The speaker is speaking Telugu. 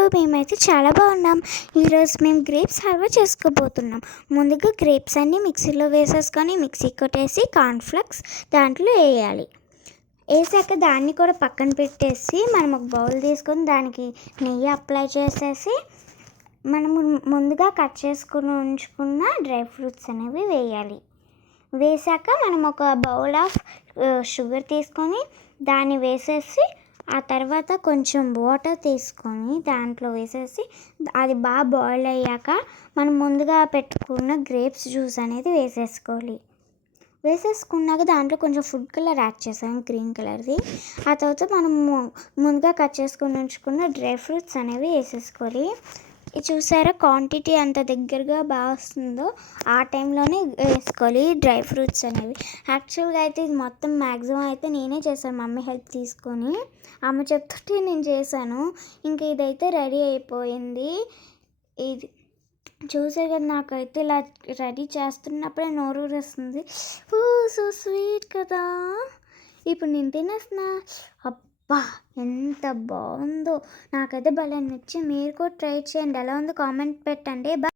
అందరూ? మేమైతే చాలా బాగున్నాం. ఈరోజు మేము గ్రేప్స్ హల్వా చేసుకోబోతున్నాం. ముందుగా గ్రేప్స్ అన్నీ మిక్సీలో వేసేసుకొని మిక్సీ కొట్టేసి కార్న్ఫ్లెక్స్ దాంట్లో వేయాలి. వేసాక దాన్ని కూడా పక్కన పెట్టేసి మనం ఒక బౌల్ తీసుకొని దానికి నెయ్యి అప్లై చేసేసి మనము ముందుగా కట్ చేసుకుని ఉంచుకున్న డ్రై ఫ్రూట్స్ అనేవి వేయాలి. వేసాక మనం ఒక బౌల్ ఆఫ్ షుగర్ తీసుకొని దాన్ని వేసేసి ఆ తర్వాత కొంచెం వాటర్ తీసుకొని దాంట్లో వేసేసి అది బాగా బాయిల్ అయ్యాక మనం ముందుగా పెట్టుకున్న గ్రేప్స్ జ్యూస్ అనేది వేసేసుకోవాలి. వేసేసుకున్నాక దాంట్లో కొంచెం ఫుడ్ కలర్ యాడ్ చేసాం, గ్రీన్ కలర్ది. ఆ తర్వాత మనం ముందుగా కట్ చేసుకొని ఉంచుకున్న డ్రై ఫ్రూట్స్ అనేవి వేసేసుకోవాలి. ఇది చూసారా క్వాంటిటీ అంత దగ్గరగా బాగా వస్తుందో ఆ టైంలోనే వేసుకోవాలి డ్రై ఫ్రూట్స్ అనేవి. యాక్చువల్గా అయితే ఇది మొత్తం మ్యాక్సిమం అయితే నేనే చేశాను, మమ్మీ హెల్ప్ తీసుకొని. అమ్మ చెప్తుంటే నేను చేశాను. ఇంక ఇదైతే రెడీ అయిపోయింది. ఇది చూసే కదా నాకైతే ఇలా రెడీ చేస్తున్నప్పుడే నోరు ఊరేస్తుంది. ఓ సో స్వీట్ కదా. ఇప్పుడు నేను తినేస్తున్నా. అబ్బా ఎంత బాగుందో, నాకైతే భలే నచ్చి. మీరు కూడా ట్రై చేయండి. ఎలా ఉందో కామెంట్ పెట్టండి.